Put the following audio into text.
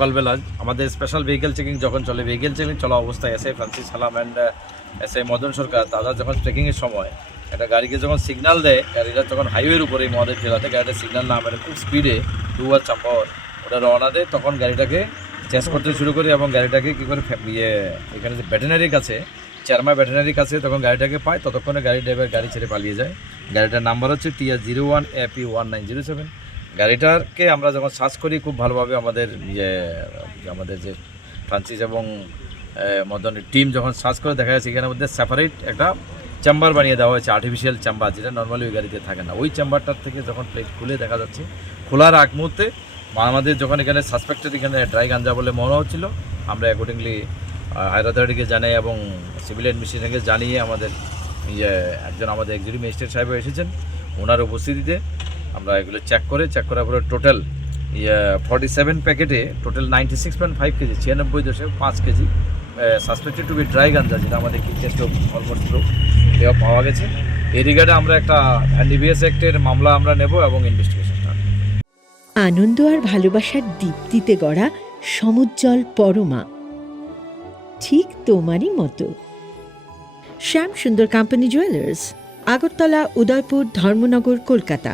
সকালবেলা আমাদের special vehicle checking যখন চলে, ভেহিকেল চেকিং চলা অবস্থায় এসআই ফ্রান্সিস সালাম অ্যান্ড এসআই মদন সরকার তারা যখন চেকিংয়ের সময় একটা গাড়িকে যখন সিগন্যাল দেয়, গাড়িটা তখন হাইওয়ের উপরে মদের জেলাতে গাড়িটা সিগন্যাল না মেরে খুব স্পিডে ডুয়ার চাম্পাওয়ার ওটা রওনা দেয়, তখন গাড়িটাকে চেস করতে শুরু করে এবং গাড়িটাকে কী করে এখানে যে ভেটেনারির কাছে, চেরমা ভেটেনারির কাছে তখন গাড়িটাকে পায়, ততক্ষণে গাড়ি ড্রাইভার গাড়ি ছেড়ে পালিয়ে যায়। গাড়িটার নাম্বার হচ্ছে TR01AP1907। গাড়িটাকে আমরা যখন সার্চ করি খুব ভালোভাবে আমাদের আমাদের যে ফ্রান্সিস এবং মদনের টিম যখন সার্চ করে দেখা যাচ্ছে এখানের মধ্যে সেপারেট একটা চেম্বার বানিয়ে দেওয়া হয়েছে, আর্টিফিশিয়াল চেম্বার, যেটা নর্মালি ওই গাড়িতে থাকে না। ওই চেম্বারটার থেকে যখন প্লেট খুলে দেখা যাচ্ছে, খোলার আগ মুহূর্তে আমাদের যখন এখানে সাসপেক্টেড এখানে ড্রাই গাঞ্জা বলে মনে হচ্ছিল, আমরা অ্যাকর্ডিংলি হায়ার অথরিটিকে জানাই এবং সিভিল অ্যাডমিনিস্ট্রেশনকে জানিয়ে আমাদের একজন আমাদের এক্সিকিউটিভ ম্যাজিস্ট্রেট সাহেব এসেছেন, ওনার উপস্থিতিতে আমরা এগুলো চেক করার পরে টোটাল 47 প্যাকেটে total 96.5 kg, 96.5 kg suspected to be dry ganja, যেটা আমাদের কি টেস্ট অলমোস্ট দেওয়া পাওয়া গেছে। এই রিগার্ডে আমরা একটা এনডিপিএস অ্যাক্টের মামলা আমরা নেব এবং ইনভেস্টিগেশন স্টার্ট। আনন্দ আর ভালোবাসার দীপ্তিতে গড়া সমুজ্জ্বল পরমা, ঠিক তোমারই মতো। শ্যাম সুন্দর কোম্পানি জুয়েলার্স, আগরতলা, উদয়পুর, ধর্মনগর, কলকাতা।